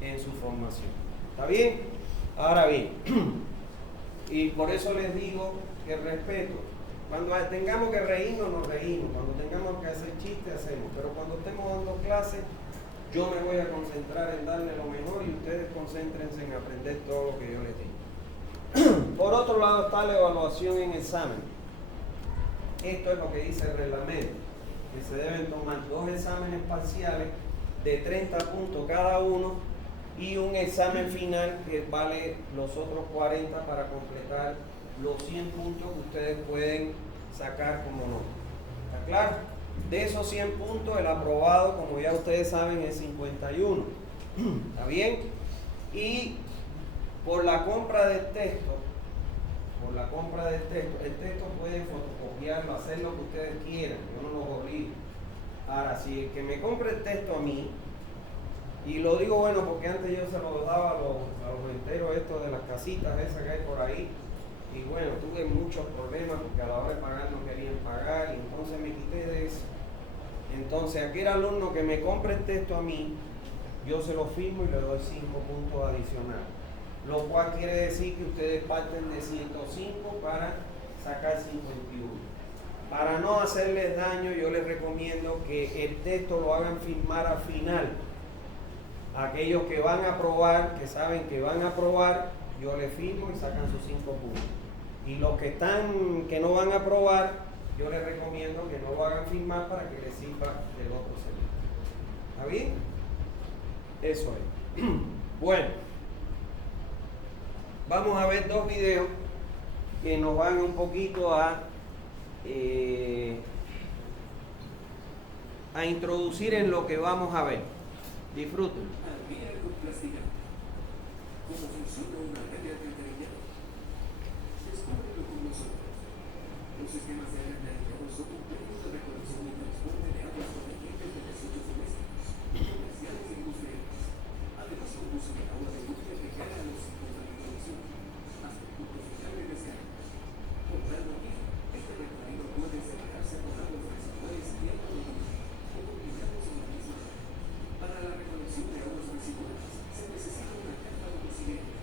en su formación. ¿Está bien? Ahora bien, y por eso les digo que respeto. Cuando tengamos que reírnos, nos reímos. Cuando tengamos que hacer chistes, hacemos. Pero cuando estemos dando clases, yo me voy a concentrar en darle lo mejor y ustedes concéntrense en aprender todo lo que yo les digo. Por otro lado está la evaluación en examen. Esto es lo que dice el reglamento, que se deben tomar 2 exámenes parciales de 30 puntos cada uno y un examen final que vale los otros 40 para completar los 100 puntos que ustedes pueden sacar como nota. ¿Está claro? De esos 100 puntos, el aprobado, como ya ustedes saben, es 51. ¿Está bien? Y por la compra del texto, por la compra del texto. El texto pueden fotocopiarlo, hacer lo que ustedes quieran, yo no los obligo. Ahora, si el que me compre el texto a mí, y lo digo bueno porque antes yo se lo daba a los enteros estos de las casitas esas que hay por ahí, y bueno, tuve muchos problemas porque a la hora de pagar no querían pagar, y entonces me quité de eso. Entonces, aquel alumno que me compre el texto a mí, yo se lo firmo y le doy 5 puntos adicionales. Lo cual quiere decir que ustedes parten de 105 para sacar 51. Para no hacerles daño, yo les recomiendo que el texto lo hagan firmar al final. Aquellos que van a aprobar, que saben que van a aprobar, yo les firmo y sacan sus 5 puntos. Y los que no van a aprobar, yo les recomiendo que no lo hagan firmar para que les sirva del otro semestre. ¿Está bien? Eso es. Bueno, vamos a ver 2 videos que nos van un poquito a introducir en lo que vamos a ver. Disfruten. ¿Cómo funciona una red de alcantarillado? Descúbrelo con nosotros. Los sistemas de alcantarillado son complejos de recolección y transporte de aguas provenientes de desechos domésticos, comerciales e industriales. Además, conducen el agua de lluvia que cae a los sitios de recolección, hasta el punto final de descarga. Comprando aquí, este recorrido puede separarse por aguas residuales y agua de lluvia, o combinados en la misma red. Para la recolección de aguas residuales, se necesita una caja domiciliaria,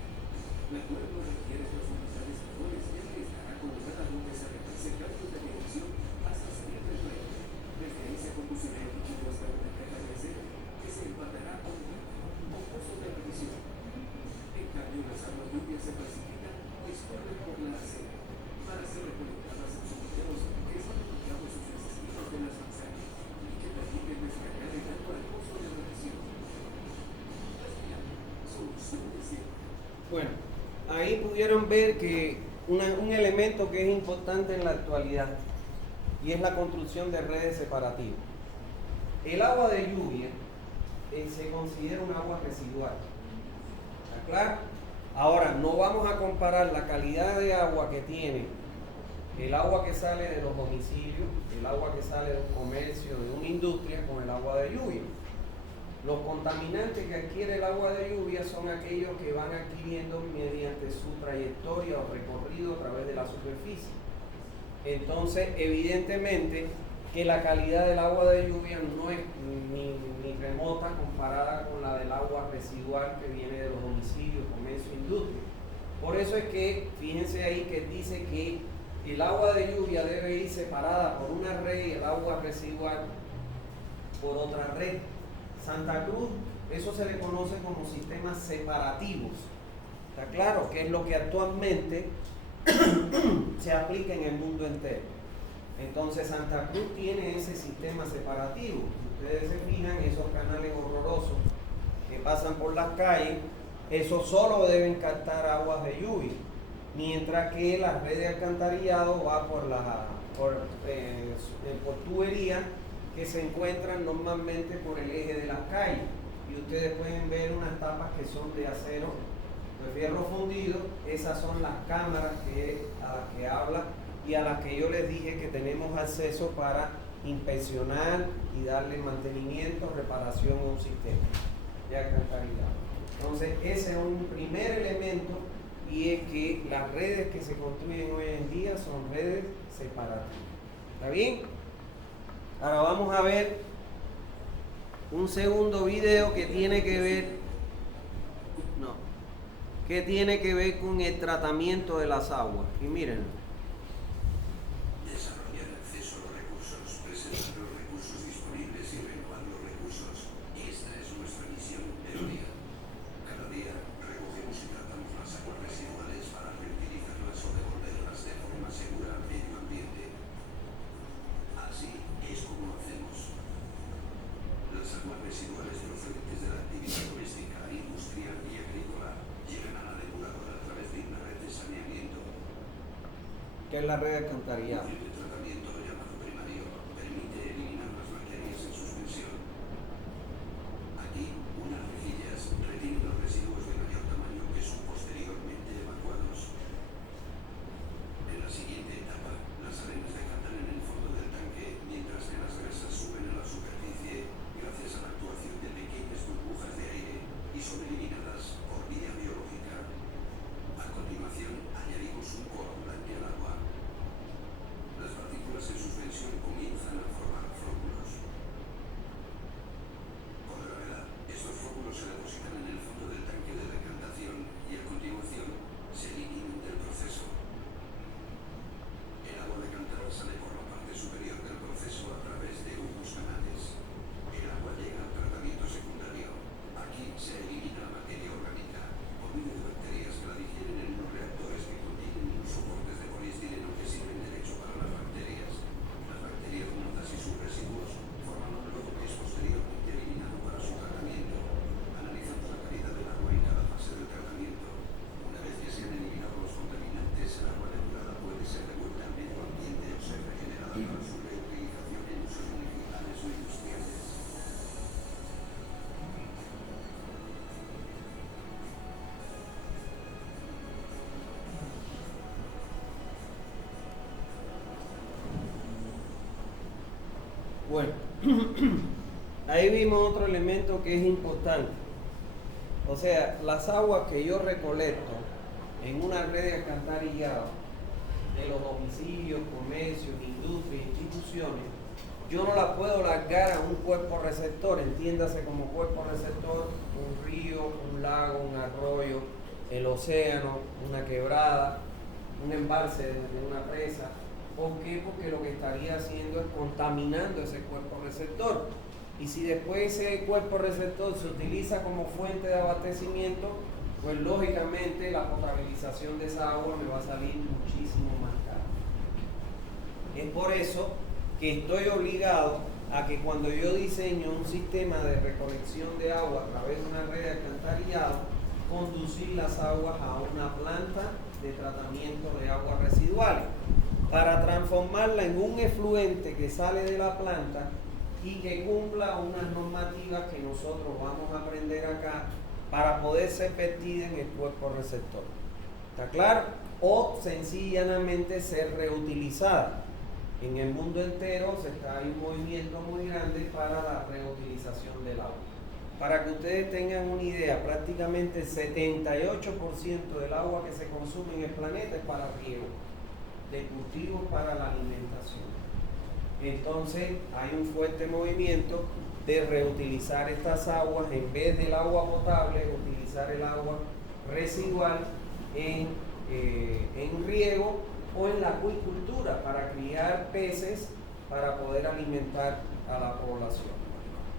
la cual no requiere profundidades menores, ya que estará colocada donde se realice cambios de dirección hasta salir del río. Desde ahí se conducirá el líquido hasta una caja de acero, que se empatará con un pozo de presión. En cambio, las aguas lluvias se precipitan o escurren por la acera, para ser recolectadas en sumideros que están ubicados en los esquinas de las manzanas, y que permiten descargar el agua al pozo de presión. Bueno, ahí pudieron ver que un elemento que es importante en la actualidad y es la construcción de redes separativas. El agua de lluvia se considera un agua residual. ¿Está claro? Ahora, no vamos a comparar la calidad de agua que tiene el agua que sale de los domicilios, el agua que sale de un comercio, de una industria, con el agua de lluvia. Los contaminantes que adquiere el agua de lluvia son aquellos que van adquiriendo mediante su trayectoria o recorrido a través de la superficie. Entonces, evidentemente que la calidad del agua de lluvia no es ni remota comparada con la del agua residual que viene de los domicilios, comercio, industria. Por eso es que, fíjense ahí que dice que el agua de lluvia debe ir separada por una red y el agua residual por otra red. Santa Cruz, eso se le conoce como sistemas separativos. ¿Está claro? Que es lo que actualmente se aplica en el mundo entero. Entonces Santa Cruz tiene ese sistema separativo. Ustedes se fijan, esos canales horrorosos que pasan por las calles, esos solo deben captar aguas de lluvia, mientras que la red de alcantarillado va por tuberías que se encuentran normalmente por el eje de las calles. Y ustedes pueden ver unas tapas que son de acero, de fierro fundido. Esas son las cámaras a las que habla y a las que yo les dije que tenemos acceso para inspeccionar y darle mantenimiento, reparación a un sistema de alcantarillado. Entonces, ese es un primer elemento, y es que las redes que se construyen hoy en día son redes separativas. ¿Está bien? Ahora vamos a ver un segundo video que tiene que ver con el tratamiento de las aguas. Y mírenlo. Desarrollar acceso a los recursos, preservar los recursos disponibles y renovar los recursos. Esta es nuestra misión Veolia. Cada día recogemos y tratamos las aguas residuales para reutilizarlas o devolverlas de forma segura al medio ambiente. Así es como lo hacemos. Las aguas residuales procedentes de la actividad doméstica, industrial y agrícola llegan a la depuradora a través de una red de saneamiento. ¿Qué es la red de alcantarillado? El tratamiento llamado primario permite eliminar las bacterias en suspensión. Aquí, unas rejillas retienen los residuos de mayor tamaño que son posteriormente evacuados. Bueno, ahí vimos otro elemento que es importante. O sea, las aguas que yo recolecto en una red de alcantarillado de los domicilios, comercios, industrias, instituciones, yo no la puedo largar a un cuerpo receptor, entiéndase como cuerpo receptor, un río, un lago, un arroyo, el océano, una quebrada, un embalse de una presa. ¿Por qué? Porque lo que estaría haciendo es contaminando ese cuerpo receptor. Y si después ese cuerpo receptor se utiliza como fuente de abastecimiento, pues lógicamente la potabilización de esa agua me va a salir muchísimo más cara. Es por eso que estoy obligado a que cuando yo diseño un sistema de recolección de agua a través de una red de alcantarillado, conducir las aguas a una planta de tratamiento de aguas residuales para transformarla en un efluente que sale de la planta y que cumpla unas normativas que nosotros vamos a aprender acá para poder ser vertida en el cuerpo receptor. ¿Está claro? O sencillamente ser reutilizada. En el mundo entero hay un movimiento muy grande para la reutilización del agua. Para que ustedes tengan una idea, prácticamente el 78% del agua que se consume en el planeta es para riego, de cultivos para la alimentación. Entonces hay un fuerte movimiento de reutilizar estas aguas, en vez del agua potable, utilizar el agua residual en riego o en la acuicultura para criar peces para poder alimentar a la población.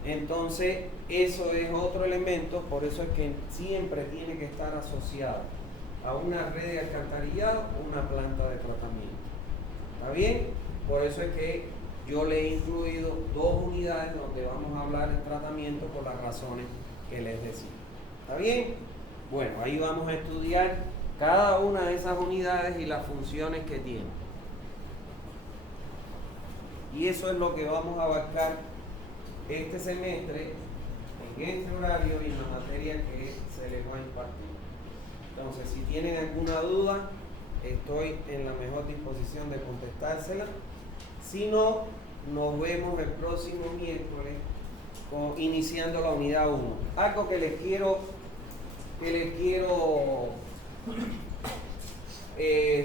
Entonces eso es otro elemento, por eso es que siempre tiene que estar asociado a una red de alcantarillado o una planta de tratamiento. ¿Está bien? Por eso es que yo le he incluido 2 unidades donde vamos a hablar del tratamiento por las razones que les decía. ¿Está bien? Bueno, ahí vamos a estudiar cada una de esas unidades y las funciones que tienen. Y eso es lo que vamos a abarcar este semestre en este horario y en la materia que se les va a impartir. Entonces, si tienen alguna duda, estoy en la mejor disposición de contestársela. Si no, nos vemos el próximo miércoles iniciando la unidad 1. Algo que les quiero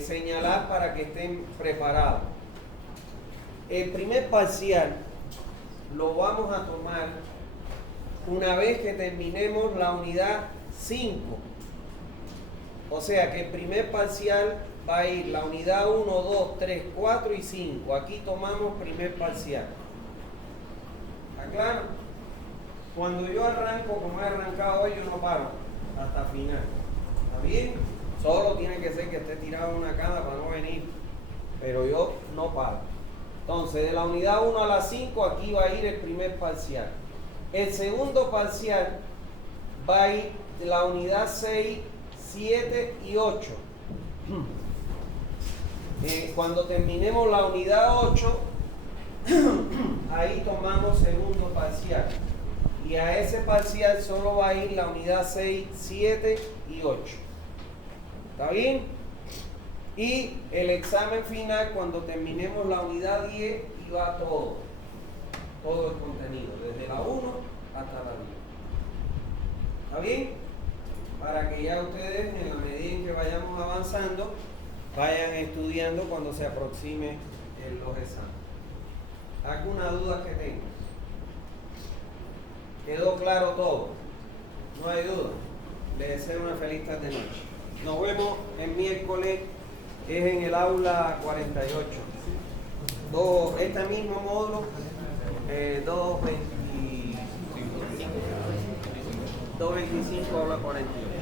señalar para que estén preparados. El primer parcial lo vamos a tomar una vez que terminemos la unidad 5. O sea que el primer parcial va a ir la unidad 1, 2, 3, 4 y 5. Aquí tomamos primer parcial. ¿Está claro? Cuando yo arranco, como he arrancado hoy, yo no paro hasta final. ¿Está bien? Solo tiene que ser que esté tirado en una cama para no venir. Pero yo no paro. Entonces, de la unidad 1 a la 5, aquí va a ir el primer parcial. El segundo parcial va a ir de la unidad 6, 7 y 8. Cuando terminemos la unidad 8, ahí tomamos segundo parcial. Y a ese parcial solo va a ir la unidad 6, 7 y 8. ¿Está bien? Y el examen final, cuando terminemos la unidad 10, y va todo el contenido, desde la 1 hasta la 10. ¿Está bien? Para que ya ustedes, en la medida en que vayamos avanzando, vayan estudiando cuando se aproximen los exámenes. ¿Alguna duda que tengan? ¿Quedó claro todo? No hay duda. Les deseo una feliz tarde de noche. Nos vemos el miércoles, es en el aula 48. Este mismo módulo, 225, aula 48.